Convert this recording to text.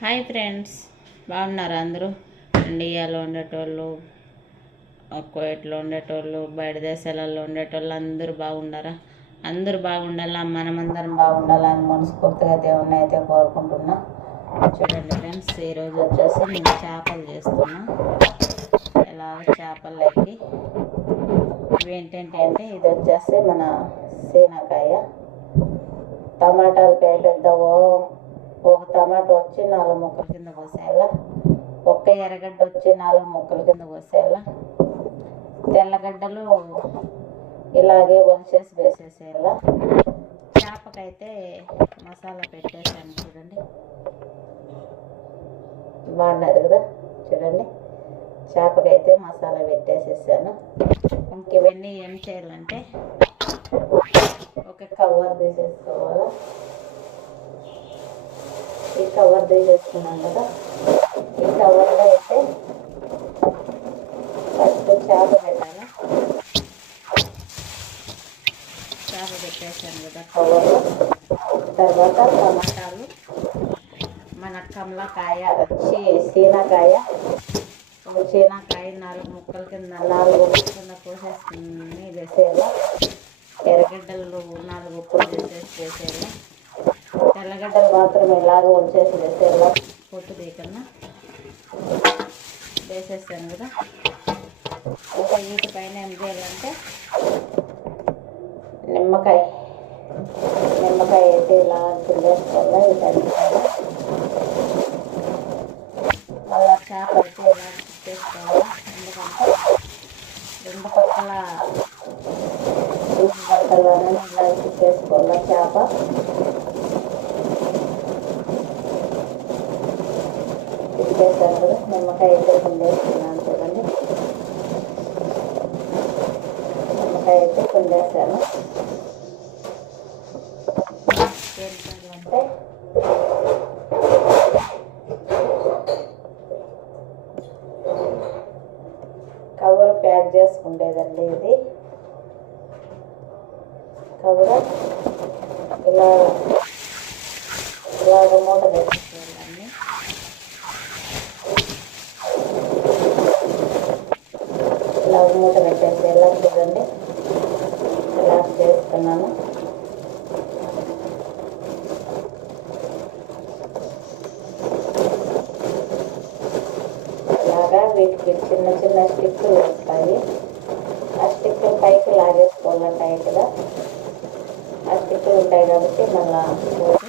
Hi friends బాగున్నారా అందరూ? ఇండియాలో ఉండేటోళ్ళు కోయట్లో ఉండేటోళ్ళు బయట దేశాలలో ఉండేటోళ్ళు అందరూ బాగున్నారా అందరూ బాగుండాలా? మనమందరం బాగుండాలని మనస్ఫూర్తిగా దేవుణ్ణి అయితే కోరుకుంటున్నా. చూడండి ఫ్రెండ్స్ ఈరోజు వచ్చేసి నేను చేపలు చేస్తున్నా. ఇలా చేపలకి? ఇవి అంటే ఇది వచ్చేసి మన సీనకాయ టమాటాలు పే పెద్ద ఓ- ఒక టమాటో వచ్చి నాలుగు ముక్కల కింద కోసేయాల ఒక్క ఎర్రగడ్డ వచ్చి నాలుగు ముక్కల కింద కోసేయాల తెల్లగడ్డలు ఇలాగే వంచేసి వేసేసేయాల? చేపకైతే మసాలా పెట్టేసాను చూడండి. బాగున్నది కదా? చూడండి. చేపకైతే మసాలా పెట్టేసేసాను. ఇంక ఇవన్నీ ఏం చేయాలంటే ఒక కవర్ తీసేసుకోవాలా? ఈ కవర్ తీసేసుకున్నాం కదా. ఈ కవర్లో అయితే ఫస్ట్ చేప పెట్టాను. చేప పెట్టేసాను కదా కవర్లో తర్వాత టమాటాలు మన కమలకాయ వచ్చి సీనకాయ ఒక చీనకాయ నాలుగు ముక్కల కింద నాలుగు కింద కోసేసుకుని వేసేయాలి ఎర్రగడ్డలు నాలుగు ఉప్పులు వేసేసి వేసేయాలి తెల్లగడ్డలు మాత్రం ఇలాగ ఉంచేసి వేసేయాలి పొట్టు తీయకుండా వేసేసాను కదా. ఇంకా వీటి పైన ఏం చేయాలంటే? నిమ్మకాయ. నిమ్మకాయ అయితే ఇలా ఇది అన్నిటికీ. మళ్ళా చేప అయితే ఇలా తిప్పేసుకోవాలి? ఎందుకంటే రెండు పక్కల రెండు పక్కలనే ఇలా తిప్పేసుకోవాలి చేప? తిప్పేసాను కదా నిమ్మకాయ అయితే పిండేసుకున్నాను చూడండి. నిమ్మకాయ అయితే పిండేసాను అంటే కవర్ ప్యాక్ చేసుకుండేదండి ఇది. కవర్ ఇలా ఇలాగ మూట పెట్టేసేయాలండి ఇలా పెట్టేసి ఎలా చూడండి. ఇలా చేస్తున్నాను. ఇలాగా వీటికి చిన్న చిన్న స్టిక్లు వస్తాయి. ఆ స్టిక్లు పైకి లాగేసుకోవాలి టైట్గా. ఆ స్టిక్లు ఉంటాయి కాబట్టి మళ్ళీ